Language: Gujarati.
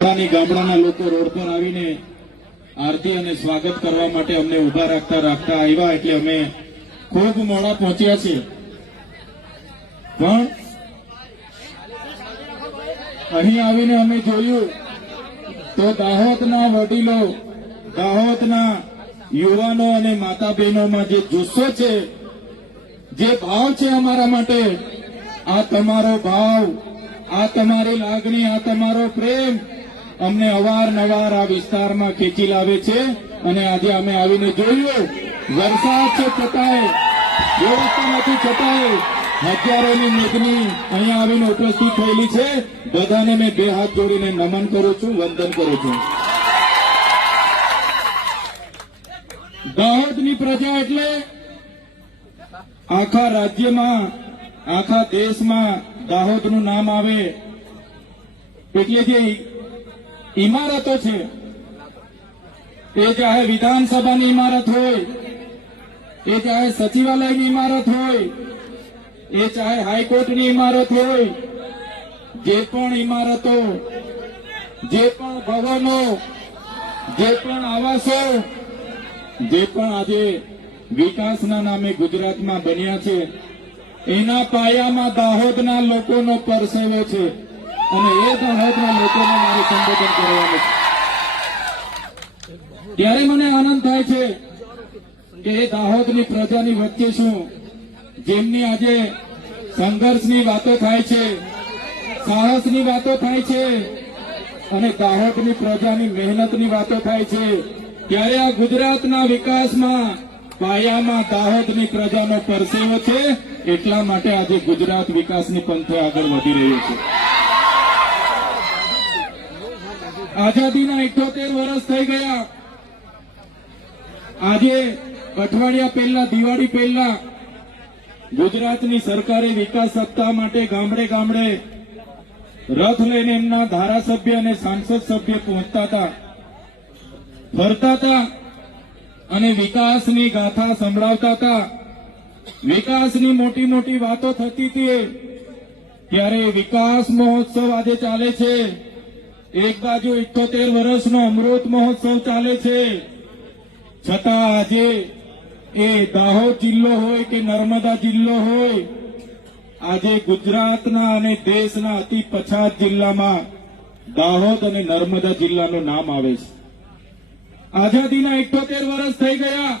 ગામડાના લોકો રોડ પર આવીને આરતી અને સ્વાગત કરવા માટે અમને ઉભા રાખતા આવ્યા એટલે અમે ખૂબ મોડા પહોંચ્યા છીએ. પણ અહીં આવીને અમે જોયું તો દાહોદના વડીલો, દાહોદના યુવાનો અને માતા બહેનોમાં જે જુસ્સો છે, જે ભાવ છે અમારા માટે, આ તમારો ભાવ, આ તમારી લાગણી, આ તમારો પ્રેમ અમને અવારનવાર આ વિસ્તારમાં ખેંચી લાવે છે. અને આજે અમે આવીને જોયું, વરસાદ છે છતાંય, વ્યવસ્થા નથી છતાંય હજારોની મેદની અહીંયા આવીને ઉપસ્થિત થયેલી છે. બધાને મેં બે હાથ જોડીને નમન કરું છું, વંદન કરું છું. દાહોદની પ્રજા એટલે આખા રાજ્યમાં, આખા દેશમાં દાહોદનું નામ આવે એટલે જે ઇમારતો છે, એ ચાહે વિધાનસભાની ઇમારત હોય, એ ચાહે સચિવાલયની ઇમારત હોય, એ ચાહે હાઈકોર્ટની ઇમારત હોય, જે પણ ઇમારતો, જે પણ ભવનો, જે પણ આવાસો, જે પણ આજે વિકાસના નામે ગુજરાતમાં બન્યા છે, એના પાયામાં દાહોદના લોકોનો પરસેવો છે. અને એ દાહોદના લોકોને મારે સંબોધન કરવાનું છે. ત્યારે મને આનંદ થાય છે કે એ દાહોદની પ્રજાની વચ્ચે છું, જેમની આજે સંઘર્ષની વાતો થાય છે, સાહસની વાતો થાય છે અને દાહોદની પ્રજાની મહેનતની વાતો થાય છે. ત્યારે આ ગુજરાતના વિકાસમાં પાયામાં દાહોદની પ્રજાનો પરસેવો છે. એટલા માટે આજે ગુજરાત વિકાસની પંથે આગળ વધી રહ્યું છે. આઝાદીના 78 વર્ષ થઈ ગયા. આજે અઠવાડિયા પહેલા, દિવાળી પહેલા ગુજરાતની સરકારે વિકાસ સત્તા માટે ગામડે ગામડે રથ લઈને એમના ધારાસભ્ય અને સાંસદ સભ્ય પહોંચતા હતા, ફરતા હતા અને વિકાસની ગાથા સંભળાવતા હતા. વિકાસની મોટી મોટી વાતો થતી હતી. ત્યારે વિકાસ મહોત્સવ આજે ચાલે છે. એક બાજુ 78 વર્ષનો અમૃત મહોત્સવ ચાલે છે, છતાં આજે એ દાહોદ જિલ્લો હોય કે નર્મદા જિલ્લો હોય, આજે ગુજરાતના અને દેશના અતિ પછાત જિલ્લામાં દાહોદ અને નર્મદા જિલ્લાનું નામ આવે છે. આઝાદીના 78 વર્ષ થઈ ગયા.